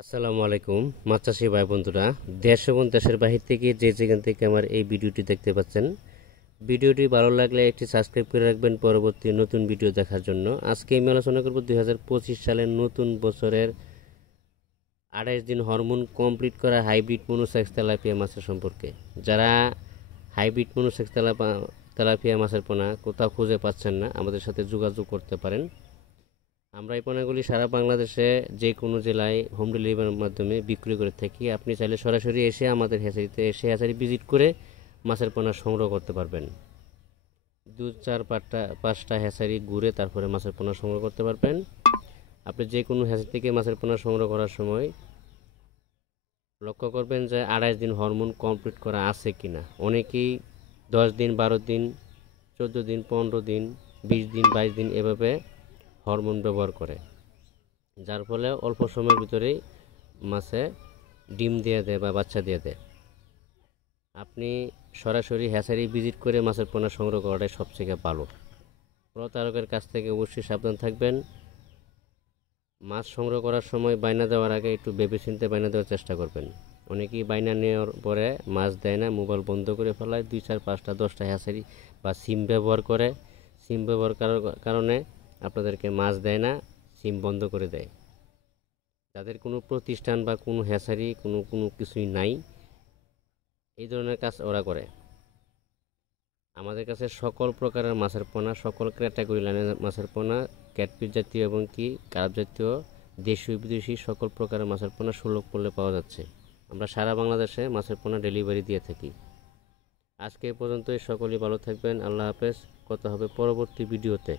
আসসালামু আলাইকুম মাছ চাষি ভাই বন্ধুরা, দেশ এবং দেশের বাহির থেকে যে যেখান থেকে আমার এই ভিডিওটি দেখতে পাচ্ছেন, ভিডিওটি ভালো লাগলে একটি সাবস্ক্রাইব করে রাখবেন পরবর্তী নতুন ভিডিও দেখার জন্য। আজকে আমি আলোচনা করব 2025 সালের নতুন বছরের 28 দিন হরমোন কমপ্লিট করা হাইব্রিড মনোসেক্স তেলাপিয়া মাছের সম্পর্কে। যারা হাইব্রিড মনোসেক্স তেলাপিয়া মাছের পোনা কোথাও খুঁজে পাচ্ছেন না, আমাদের সাথে যোগাযোগ করতে পারেন। আমরা এই পোনাগুলি সারা বাংলাদেশে যে কোনো জেলায় হোম ডেলিভারির মাধ্যমে বিক্রি করে থাকি। আপনি চাইলে সরাসরি এসে আমাদের হ্যাচারিতে এসে হ্যাচারি ভিজিট করে মাছের পোনা সংগ্রহ করতে পারবেন। 2-4-5টা হ্যাচারি ঘুরে তারপরে মাছের পোনা সংগ্রহ করতে পারবেন। আপনি যে কোনো হ্যাচারি থেকে মাছের পোনা সংগ্রহ করার সময় লক্ষ্য করবেন যে 28 দিন হরমোন কমপ্লিট করা আছে কিনা। অনেকেই 10 দিন, 12 দিন, 14 দিন, 15 দিন, 20 দিন, 22 দিন এভাবে হরমোন ব্যবহার করে, যার ফলে অল্প সময়ের ভিতরেই মাছে ডিম দিয়ে দেয় বা বাচ্চা দিয়ে দেয়। আপনি সরাসরি হ্যাচারি ভিজিট করে মাছের পোনা সংগ্রহ করাটাই সবথেকে ভালো। প্রতারকের কাছ থেকে অবশ্যই সাবধান থাকবেন। মাছ সংগ্রহ করার সময় বাইনা দেওয়ার আগে একটু ভেবেচিন্তে বাইনা দেওয়ার চেষ্টা করবেন। অনেকেই বাইনা নেওয়ার পরে মাছ দেয় না, মোবাইল বন্ধ করে ফেলায়। 2-4-5টা-10টা হ্যাচারি বা সিম ব্যবহার করে। সিম ব্যবহার কারণে আপনাদেরকে মাছ দেয় না, সিম বন্ধ করে দেয়। যাদের কোনো প্রতিষ্ঠান বা কোনো হ্যাচারি কোনো কিছুই নাই, এই ধরনের কাজ ওরা করে। আমাদের কাছে সকল প্রকারের মাছের পোনা, সকল ক্যাটাগরি লাইনের মাছের পোনা, ক্যাটফিশ জাতীয় এবং কি কার্প জাতীয় দেশীয় বিদেশি সকল প্রকারের মাছের পোনা সুলভ মূল্যে পাওয়া যাচ্ছে। আমরা সারা বাংলাদেশে মাছের পোনা ডেলিভারি দিয়ে থাকি। আজকে এই পর্যন্তই। সকলেই ভালো থাকবেন। আল্লাহ হাফেজ। কথা হবে পরবর্তী ভিডিওতে।